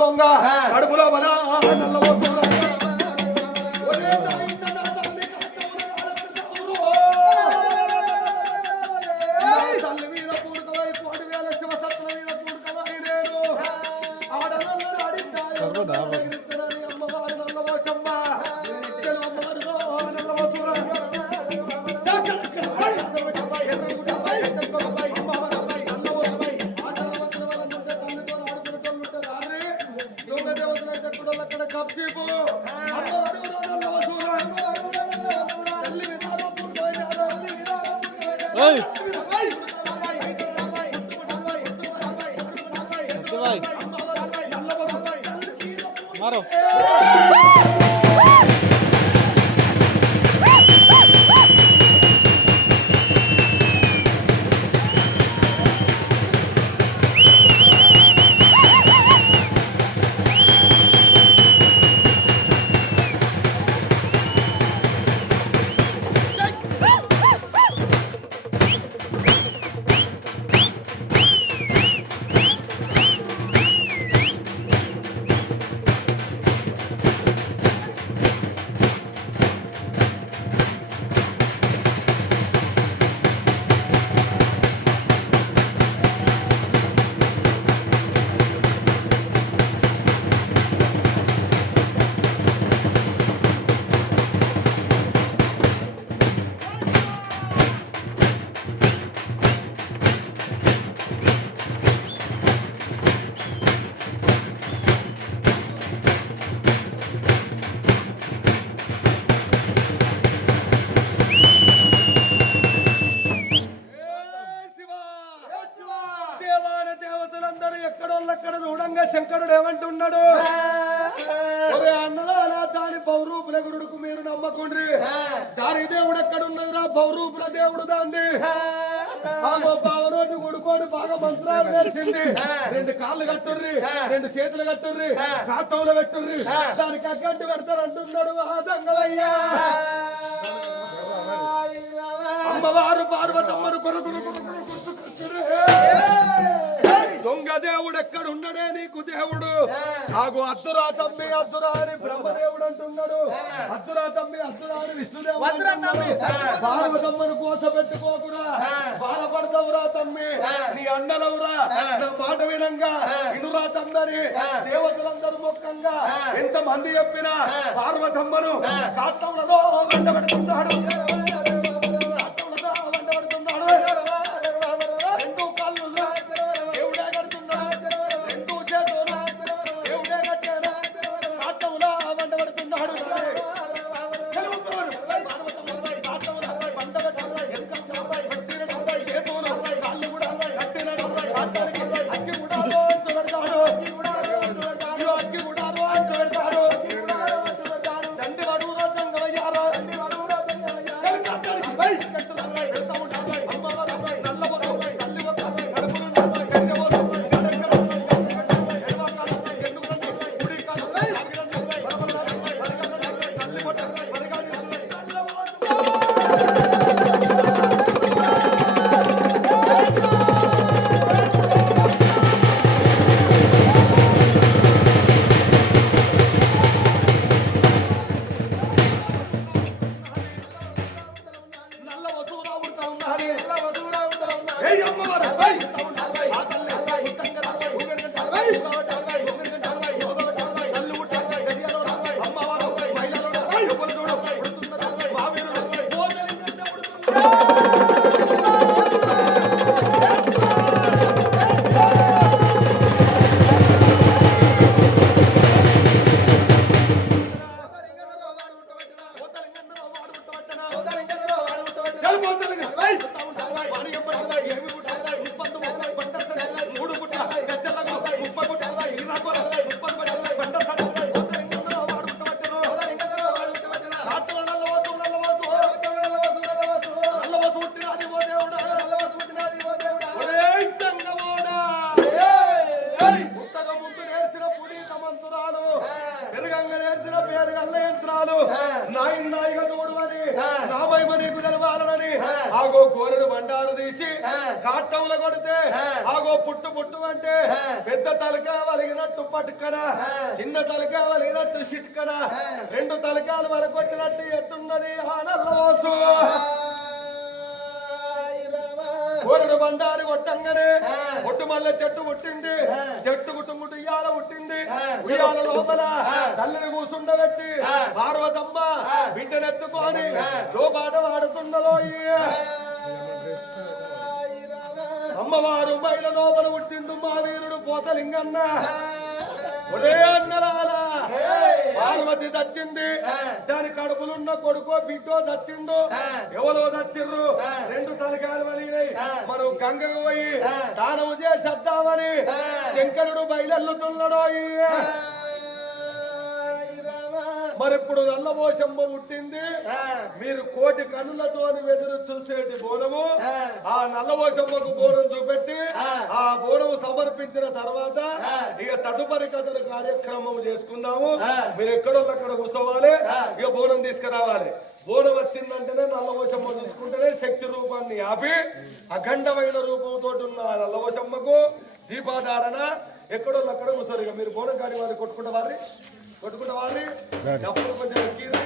దొంగ కడుపులో బల నల్ల মারো ఎక్కడోళ్ళక్కడ చూడంగా శంకరుడు ఏమంటున్నాడు? ఒరే అన్నలారా దాని పౌరూపుల గురుడుకు మీరు నమ్మకుండ్రి. దాని దేవుడు ఎక్కడ ఉన్నదిరా పౌరూపుల దేవుడు ఆగో పావరోటి కొడుకోని బాగా మంత్రాలు వేసింది. రెండు కాళ్ళు కట్టుర్రి రెండు చేతులు కట్టుర్రి కాటంలో పెట్టుర్రి. దానికి అగ్గట్టు పెడతారు అంటున్నాడు ఆ దంగలయ్యా. ఆగు అద్దురా తమ్మి అద్దురా అని బ్రహ్మదేవుడు అంటున్నాడు. అద్దురా తమ్మి అద్దురా అని విష్ణుదేవుడు అంటున్నాడు. పార్వతమ్మను కోస పెట్టుకోకురా బాధపడతావురా తమ్మి. నీ అండలవురా నా మాట వినంగా. ఇనురా తమ్మని. దేవతలందరూ మొక్కంగా. ఎంత మంది చెప్పినా పార్వతమ్మను కాట్టంలో వండబెడుతున్నాడు ఏయ్ అమ్మవారు ఆగో గోరెడు బండారు తీసి. కాట్టంలో కొడితే. ఆగో పుట్టు పుట్టు అంటే. పెద్ద తలకా వలిగినట్టు పట్టుకన. చిన్న తలకా వలిగినట్టు సిట్కన. రెండు తలకాలు వరకొట్టినట్టు ఎత్తున్నది ఆ నల్లవోసు కోరుడు బండారు కొట్టంగానే. ఒట్టు మల్లె చెట్టు పుట్టింది. చెట్టు గుట్టుముట్టు ఉయ్యాల పుట్టింది. ఉయ్యాల లోపల. తల్లిని కూసుండబెట్టి. పార్వతమ్మ. బిడ్డనెత్తుకొని వాడుతున్నదో ఈ అమ్మవారు బయల లోపల పుట్టిండు మా వీరుడు పోతలింగన్న ఒరే పార్వతి దచ్చింది. దాని కడుపులున్న కొడుకో బిడ్డో దచ్చిండు. ఎవరో దచ్చిర్రు. రెండు తలకాలు వలిగినాయి. మనం గంగకు పోయి. దానము చేసేద్దామని. శంకరుడు బయలెల్లుతున్నాడో. మరి ఇప్పుడు నల్లమోసమ్మ పుట్టింది మీరు కోటి కన్నులతో ఎదురు చూసేటి బోనము ఆ. నల్లమోసమ్మకు బోనం చూపెట్టి ఆ. బోనము సమర్పించిన తర్వాత. ఇక తదుపరి కథలు కార్యక్రమం చేసుకుందాము. మీరు ఎక్కడో అక్కడ కూర్చోవాలి. ఇక బోనం తీసుకురావాలి బోనం వచ్చిందంటేనే నల్లవోసమ్మ చూసుకుంటేనే శక్తి రూపాన్ని ఆపి అఖండమైన రూపంతో ఉన్న ఆ నల్లవోసమ్మకు దీపాధారణ ఎక్కడో అక్కడ కూర్చోరు ఇక మీరు బోనం కాడి వారి కొట్టుకుంటే వారి కొట్టుకుంటే వారి డబ్బులు కొంచెం ఎక్కింది.